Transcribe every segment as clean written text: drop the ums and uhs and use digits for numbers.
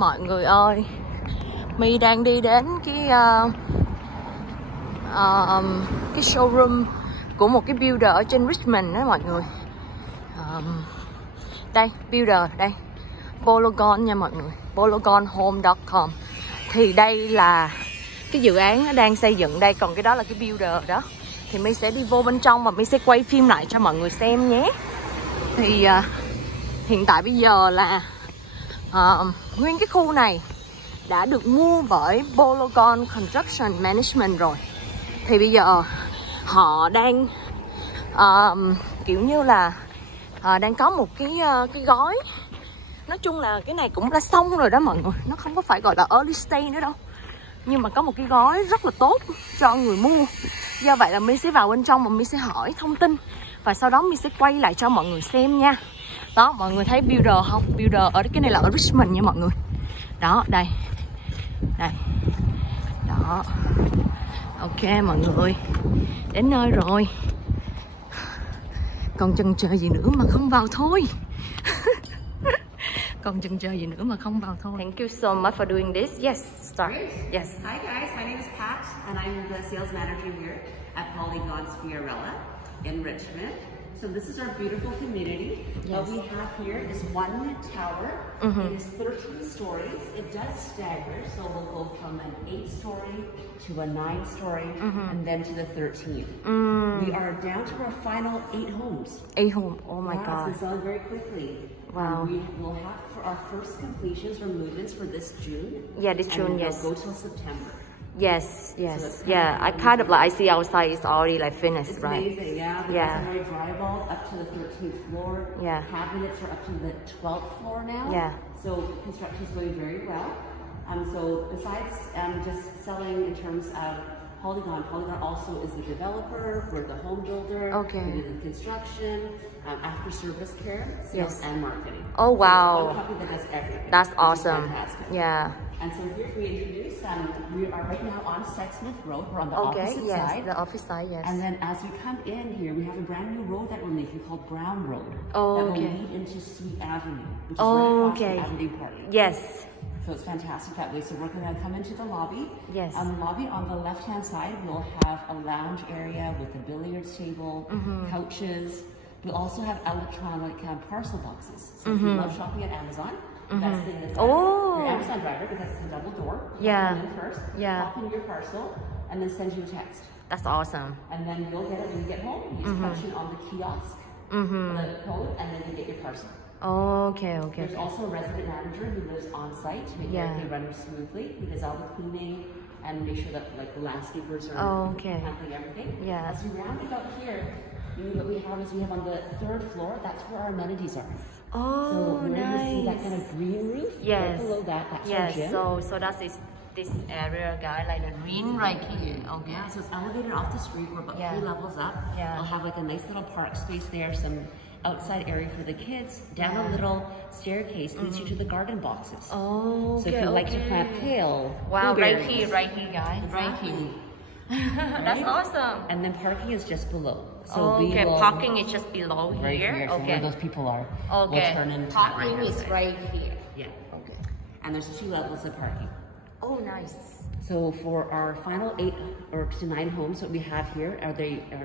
Mọi người ơi, My đang đi đến cái showroom của một cái builder ở trên Richmond đó mọi người. Đây, builder đây, Polygon nha mọi người, polygonhome.com. Thì đây là cái dự án nó đang xây dựng đây, còn cái đó là cái builder đó. Thì My sẽ đi vô bên trong và My sẽ quay phim lại cho mọi người xem nhé. Thì hiện tại bây giờ là nguyên cái khu này đã được mua bởi Polygon Construction Management rồi. Thì bây giờ họ đang kiểu như là đang có một cái gói. Nói chung là cái này cũng đã xong rồi đó mọi người. Nó không có phải gọi là early stage nữa đâu, nhưng mà có một cái gói rất là tốt cho người mua. Do vậy là My sẽ vào bên trong và My sẽ hỏi thông tin, và sau đó My sẽ quay lại cho mọi người xem nha. Đó, mọi người thấy builder không? Builder ở cái này là ở Richmond nha mọi người. Đó, đây. Đây. Đó. Ok mọi người, đến nơi rồi. Còn chần chờ gì nữa mà không vào thôi. Còn chần chờ gì nữa mà không vào thôi. Thank you so much for doing this. Yes, start. Yes. Hi guys, my name is Pat and I'm the sales manager here at Polygon's Florella in Richmond. So this is our beautiful community. Yes. What we have here is one tower. It is 13 stories. It does stagger, so we'll go from an 8-story to a 9-story and then to the 13. We are down to our final 8 homes. 8 homes, oh my god. It's selling very quickly. Wow. We will have for our first completions or move-ins for this June. Yeah, this June, and yes. Go till September. Yes, yes, So yeah. I kind of like, I see outside it's already like finished, it's right? amazing, yeah. The masonry drywall up to the 13th floor. Yeah. Cabinets are up to the 12th floor now. Yeah. So construction is going very well. So besides just selling in terms of Polygon also is the developer, we're the home builder, Okay. we do the construction, after service care, sales Yes. and marketing. Oh wow. So it's one company that does everything. That's which is awesome. fantastic. Yeah. And so here we introduce, we are right now on Sexsmith Road, we're on the Okay, opposite yes, side. the office side, yes. And then as we come in here, we have a brand new road that we're making called Brown Road. Oh, that okay. will lead into Sweet Avenue, which is right across Okay. from Avenue Park. Yes. So it's fantastic that way. So we're going to come into the lobby. Yes. The lobby on the left-hand side, we'll have a lounge area with a billiards table, couches. We'll also have electronic parcel boxes. So if you love shopping at Amazon, that's in this your Amazon driver, because it's a double door. Yeah. Come in first, pop in your parcel, and then send you a text. That's awesome. And then you'll get it when you get home. You just punch in on the kiosk, the code, and then you get your parcel. Okay, okay. There's also a resident manager who lives on site to make everything run smoothly. He does all the cleaning and make sure that like the landscapers are handling everything. Yeah. As you round it up here, what we have is we have on the 3rd floor, that's where our amenities are. Oh, so where nice. you see that kind of green roof, Yes. right below that, that's our gym. So that's this area, guy, like the green right here. Okay. Yeah, so it's elevated off the street. We're about 3 levels up. Yeah. We'll have like a nice little park space there, some outside area for the kids. Down a little staircase leads you to the garden boxes. Oh, so if you like to plant kale, wow, blueberries, right here, guys, right here. That's awesome. And then parking is just below. So okay, parking is just below right here. So Okay. where those people are, Okay. we'll turn into Parking is right here. Yeah. Okay. And there's 2 levels of parking. Oh, nice. So for our final 8 or to 9 homes that we have here, are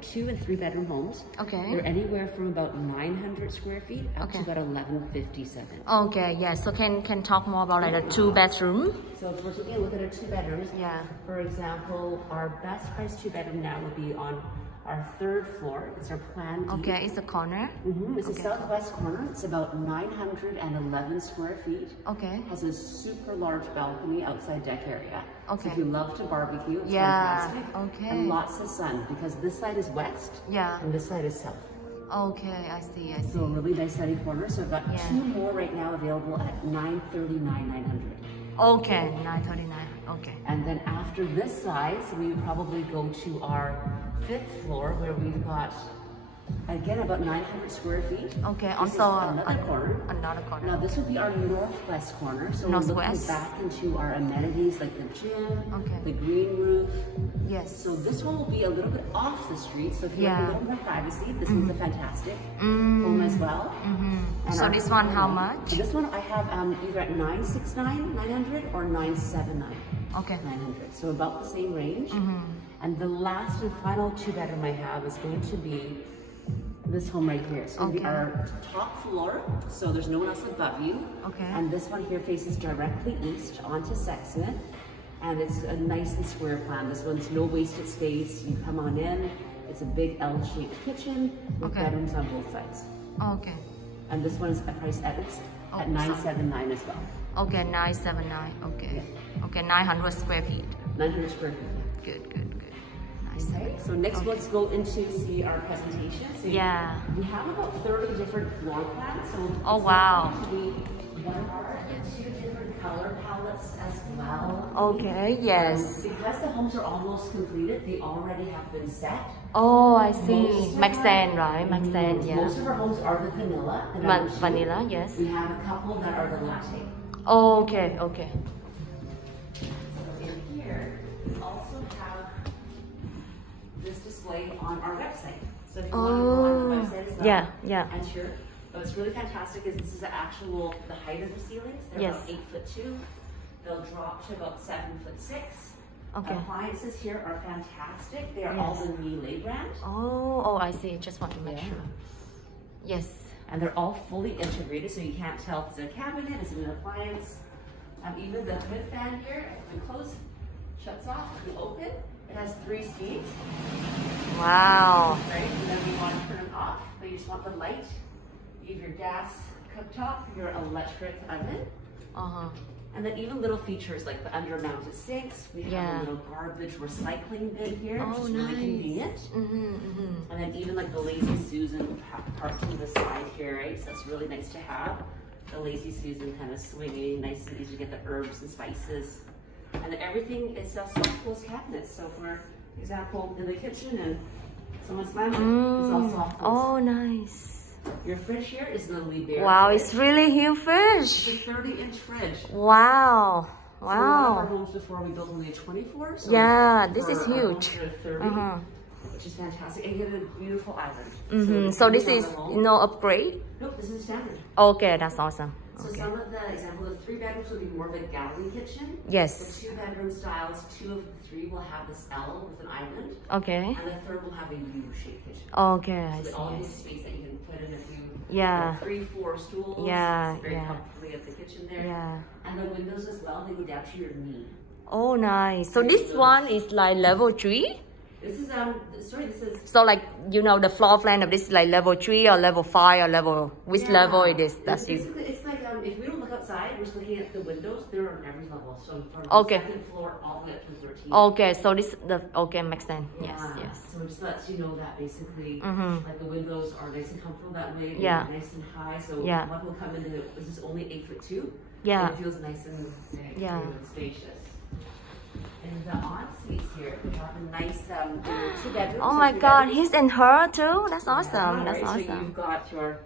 2 and 3 bedroom homes. Okay. They're anywhere from about 900 square feet up to about 1157. Okay, yeah. So can talk more about like the 2 bedroom. So if we're taking a look at our 2 bedrooms, for example, our best price 2 bedroom now would be on our 3rd floor. It's our plan D. Okay, it's the corner. It's a southwest corner. It's about 911 square feet. Okay. Has a super large balcony outside deck area. Okay. So if you love to barbecue, it's fantastic. Okay. And lots of sun, because this side is west. And this side is south. Okay, I see. So a really nice sunny corner. So I've got 2 more right now available at 939,900. Okay, 939. Okay. And then after this size, we would probably go to our 5th floor, where we've got Again, about 900 square feet. Okay, This also is another corner. Another corner. Now this would be our northwest corner. So we're looking back into our amenities like the gym, the green roof. Yes. So this one will be a little bit off the street. So if you like a little more privacy, this one's a fantastic home as well. And so this one, how much? This one I have either at 900 or 979. Okay. 900. So about the same range. And the last and final 2-bedroom I have is going to be this home right here. It's going to be our top floor, so there's no one else above you. Okay. And this one here faces directly east onto Sexsmith. And it's a nice and square plan. This one's no wasted space. You come on in. It's a big L-shaped kitchen with bedrooms on both sides. Okay. And this one is priced at at 979 as well. Okay, 979. Okay. Okay, 900 square feet. 900 square feet. Good, good, good. Nice. Okay, so next let's go into see our presentation. So we have about 30 different floor plans. So oh wow. Two different color palettes as well. Okay, yes. Because the homes are almost completed, they already have been set. Oh, I see. Makes sense, right? Makes sense, yeah. Most of our homes are the vanilla. Vanilla, yes. We have a couple that are the latte. Oh, okay, okay. So in here, we also have this display on our website. So if you want to go on the website as well, enter. What's really fantastic is this is the height of the ceilings. They're about 8'2". They'll drop to about 7'6". Okay. Appliances here are fantastic. They are all the Miele brand. Oh, I see. Just want to make sure. Yes. And they're all fully integrated, so you can't tell if it's a cabinet, it's an appliance. Even the hood fan here, if we close, shuts off, if we open, it has 3 speeds. Wow. Right, and then we want to turn it off, but you just want the light. You have your gas cooktop, your electric oven. And then even little features like the under-mounted sinks. We have a little garbage recycling bin here, which is really convenient. And then even like the Lazy Susan parked to the side here, right? So it's really nice to have the Lazy Susan kind of swinging, nice and easy to get the herbs and spices. And then everything is soft-close cabinets. So for example, in the kitchen and someone slams it, it's all soft-close. Oh, nice. Your fridge here is literally bare. Wow, it's really huge fridge. It's a 30-inch fridge. Wow. So one of our homes before we built only a 24. So this is huge. 30, which is fantastic. And you get a beautiful island. So this is no upgrade? Nope, this is standard. Okay, that's awesome. So some of the example, the 3 bedrooms will be more of a galley kitchen. Yes. The 2-bedroom styles, 2 of the 3 will have this L with an island. Okay. And the 3rd will have a U-shaped kitchen. Okay, I see. All this space that you can put in a few. 3-4 stools. Very comfortably at the kitchen there. And the windows as well, they go down to your knee. Oh, nice. So this one is like level 3? This is this is. So like, you know, the floor plan of this is like level 3 or level 5 or level, which level it is? That's it's like, if we don't look outside, we're just looking at the windows, they're on every level. So from the 2nd floor all the way up to 13. Okay, so this, makes sense. Yes. So it just lets you know that basically, like the windows are nice and comfortable that way. Nice and high. So one will come in and this is only 8'2". And it feels nice and big and spacious. And the en-suites here, we have a nice 2 bedrooms. Oh my God, he's in her too? That's awesome. That's awesome. So you've got your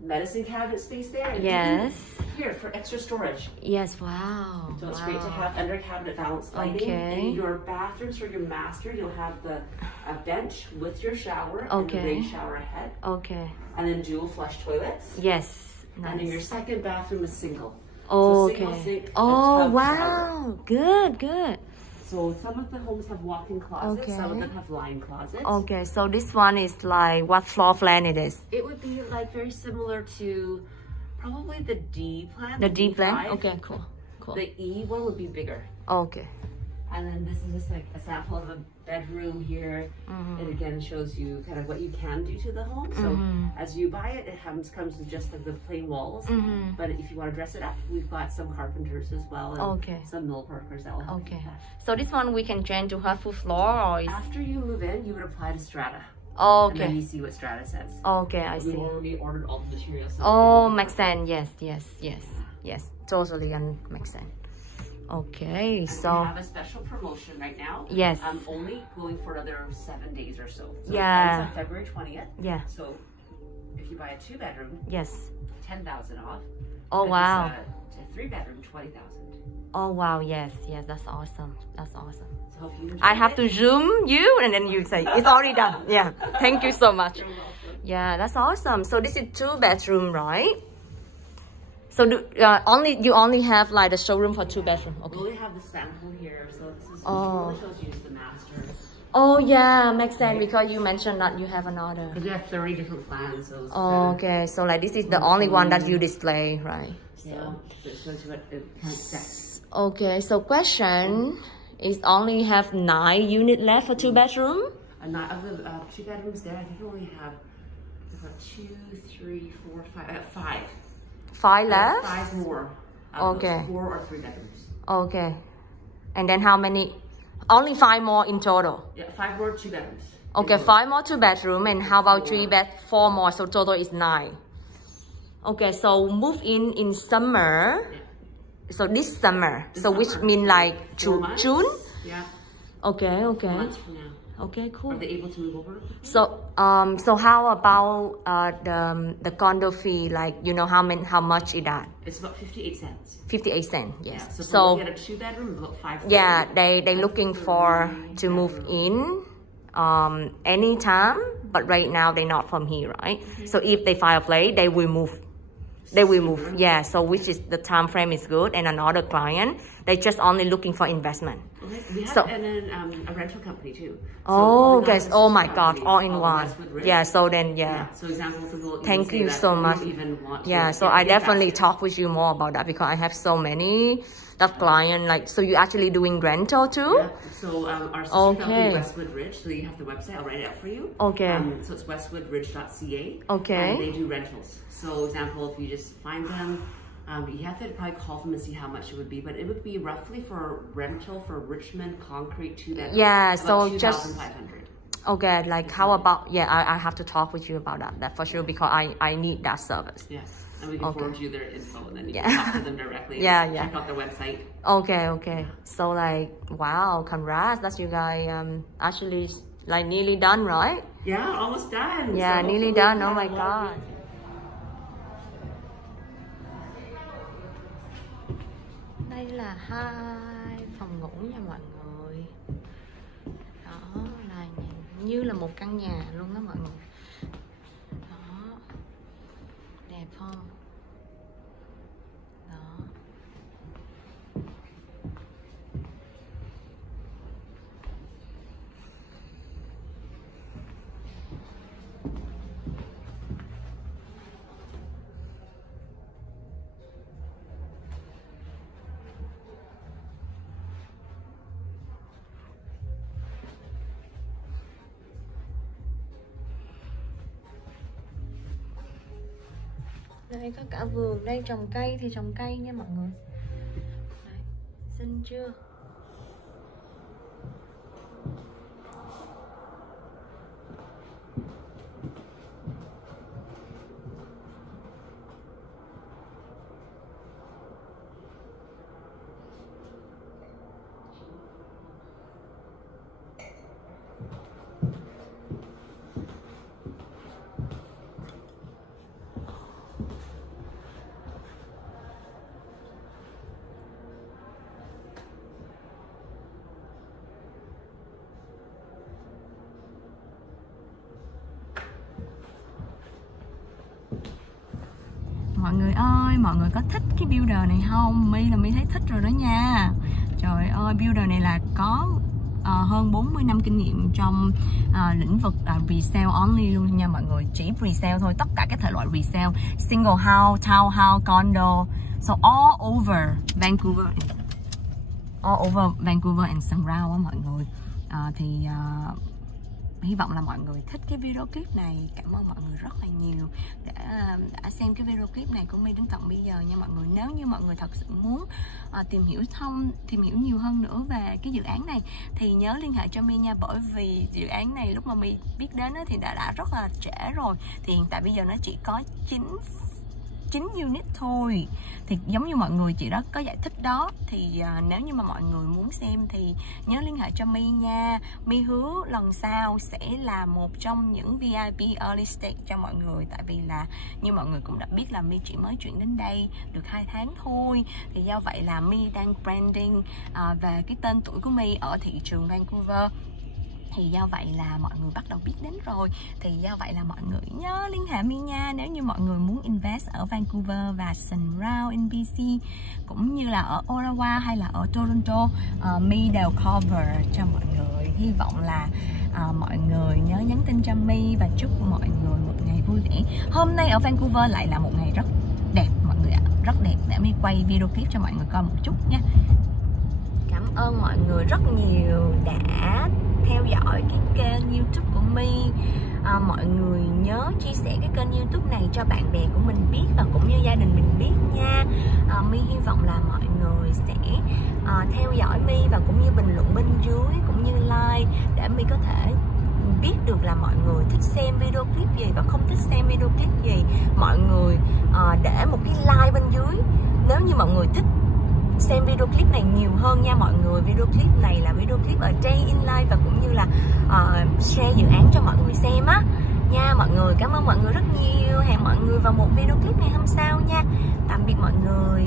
medicine cabinet space there. And here for extra storage. Yes, wow. So it's great to have under cabinet valance lighting. In your bathrooms for your master, you'll have a bench with your shower and the rain shower head. And then dual flush toilets. Yes. Nice. And in your 2nd bathroom is single. So single sink, wow. Shower. Good. So some of the homes have walk-in closets, some of them have line closets. Okay, so this one is like, what floor plan it is? It would be like very similar to probably the D plan. The D plan? Okay, cool. The E one would be bigger. Okay. And then this is just like a sample of a bedroom here. It again shows you kind of what you can do to the home. So as you buy it, it comes with just like the plain walls. But if you want to dress it up, we've got some carpenters as well. And some mill workers that will help you with that. So this one we can change to half full floor, or is... After you move in, you would apply to strata. Okay. And then you see what strata says. Okay, I see. We already ordered all the materials. Oh, makes sense. Yes. Totally makes sense. Okay, So so we have a special promotion right now. yes. Only going for another 7 days or so. So Yeah. it ends on February 20th. Yeah. So if you buy a 2-bedroom, Yes. 10,000 off. Oh wow. If it's a 3-bedroom, 20,000. Oh wow, yes, yes, that's awesome. That's awesome. So if you I have to zoom you and then you say it's already done. Yeah. Thank you so much. Yeah, that's awesome. So this is 2-bedroom, right? So do, you only have like the showroom for 2-bedroom. Okay. We only have the sample here, so this is Oh. really shows you the master. Oh yeah, makes sense because you mentioned that you have another. Because we have 30 different plans. So it's Oh, okay, so like this is the only one that you display, right? yeah, so it shows you what it kind of sets. Okay, so question is only have 9 units left for 2-bedroom? Not of the 2 bedrooms there, I think we only have about 2, 3, 4, 5, 5. 5 left? 5 more. Okay. 4 or 3 bedrooms. Okay. And then how many? Only 5 more in total? Yeah, 5 more 2 bedrooms. Okay, 5 more 2-bedroom and how about 4 more, so total is 9. Okay, so move in summer. Yeah. So this summer. This so which summer. mean like 4 months. June? Yeah. Okay, 4 okay. months from now. Okay, cool. Are they able to move over? So how about the condo fee? Like, you know how much is that? It's about 58 cents. 58 cents, yes. Yeah, So if you get a 2-bedroom, about 5. yeah, they looking for to move in anytime, but right now they're not from here, right? So if they file a place, they will move. They will move, yeah. So which is the time frame is good, and another client, they just only looking for investment. Okay. We have So- a rental company too. Oh, So guys, oh my God, all in one. Westwood Yeah. So then, yeah. So examples of the Thank you so much. Yeah, so I definitely talk with you more about that because I have so many that client like. So you actually doing rental too? Yeah. So our sister company Westwood Ridge. So you have the website. I'll write it out for you. Okay. So it's westwoodridge.ca. Okay. And they do rentals. So example, if you just find them, you have to probably call them and see how much it would be, but it would be roughly for rental for Richmond concrete 2-bedroom. Yeah. About So just 2,500. okay. Like how about I have to talk with you about that for sure because I need that service. Yes. And we can forward you their info and then you Yeah. can talk to them directly. Yeah, and yeah. Check out their website. Okay. So like wow, congrats. That's you guys actually like nearly done, right? Yeah, almost done. Yeah, So nearly hopefully done. we Oh have my a lot of God. Đây là 2 phòng ngủ nha mọi người. Đó là như là một căn nhà luôn đó mọi người. Đó. Đẹp không? Đó. Đây có cả vườn, đây trồng cây thì trồng cây nha mọi người. Đấy, xinh chưa? Mọi người ơi, mọi người có thích cái builder này không? My thấy thích rồi đó nha. Trời ơi, builder này là có hơn 40 năm kinh nghiệm trong lĩnh vực resale only luôn nha mọi người. Chỉ resale thôi, tất cả các thể loại resale, single house, townhouse, condo, so all over Vancouver and surround á mọi người. Hy vọng là mọi người thích cái video clip này. Cảm ơn mọi người rất là nhiều đã xem cái video clip này của My đến tận bây giờ nha mọi người. Nếu như mọi người thật sự muốn tìm hiểu nhiều hơn nữa về cái dự án này thì nhớ liên hệ cho My nha. Bởi vì dự án này lúc mà My biết đến thì đã rất là trễ rồi. Thì hiện tại bây giờ nó chỉ có 9 unit thôi. Thì giống như mọi người chị đó có giải thích đó, thì nếu như mà mọi người muốn xem thì nhớ liên hệ cho My nha. My hứa lần sau sẽ là một trong những VIP early stay cho mọi người. Tại vì là như mọi người cũng đã biết là My chỉ mới chuyển đến đây được 2 tháng thôi. Thì do vậy là My đang branding về cái tên tuổi của My ở thị trường Vancouver. Thì do vậy là mọi người bắt đầu biết đến rồi. Thì do vậy là mọi người nhớ liên hệ My nha. Nếu như mọi người muốn invest ở Vancouver và surround in BC, cũng như là ở Ottawa hay là ở Toronto, My đều cover cho mọi người. Hy vọng là mọi người nhớ nhắn tin cho My và chúc mọi người một ngày vui vẻ. Hôm nay ở Vancouver lại là một ngày rất đẹp mọi người ạ, rất đẹp. Để My quay video clip cho mọi người coi một chút nha. Cảm ơn mọi người rất nhiều đã theo dõi cái kênh YouTube của My. Mọi người nhớ chia sẻ cái kênh YouTube này cho bạn bè của mình biết và cũng như gia đình mình biết nha. My hy vọng là mọi người sẽ theo dõi My và cũng như bình luận bên dưới cũng như like để My có thể biết được là mọi người thích xem video clip gì và không thích xem video clip gì. Mọi người để một cái like bên dưới nếu như mọi người thích xem video clip này nhiều hơn nha mọi người. Video clip này là video clip ở day in life và cũng như là share dự án cho mọi người xem á nha mọi người. Cảm ơn mọi người rất nhiều. Hẹn mọi người vào một video clip ngày hôm sau nha. Tạm biệt mọi người.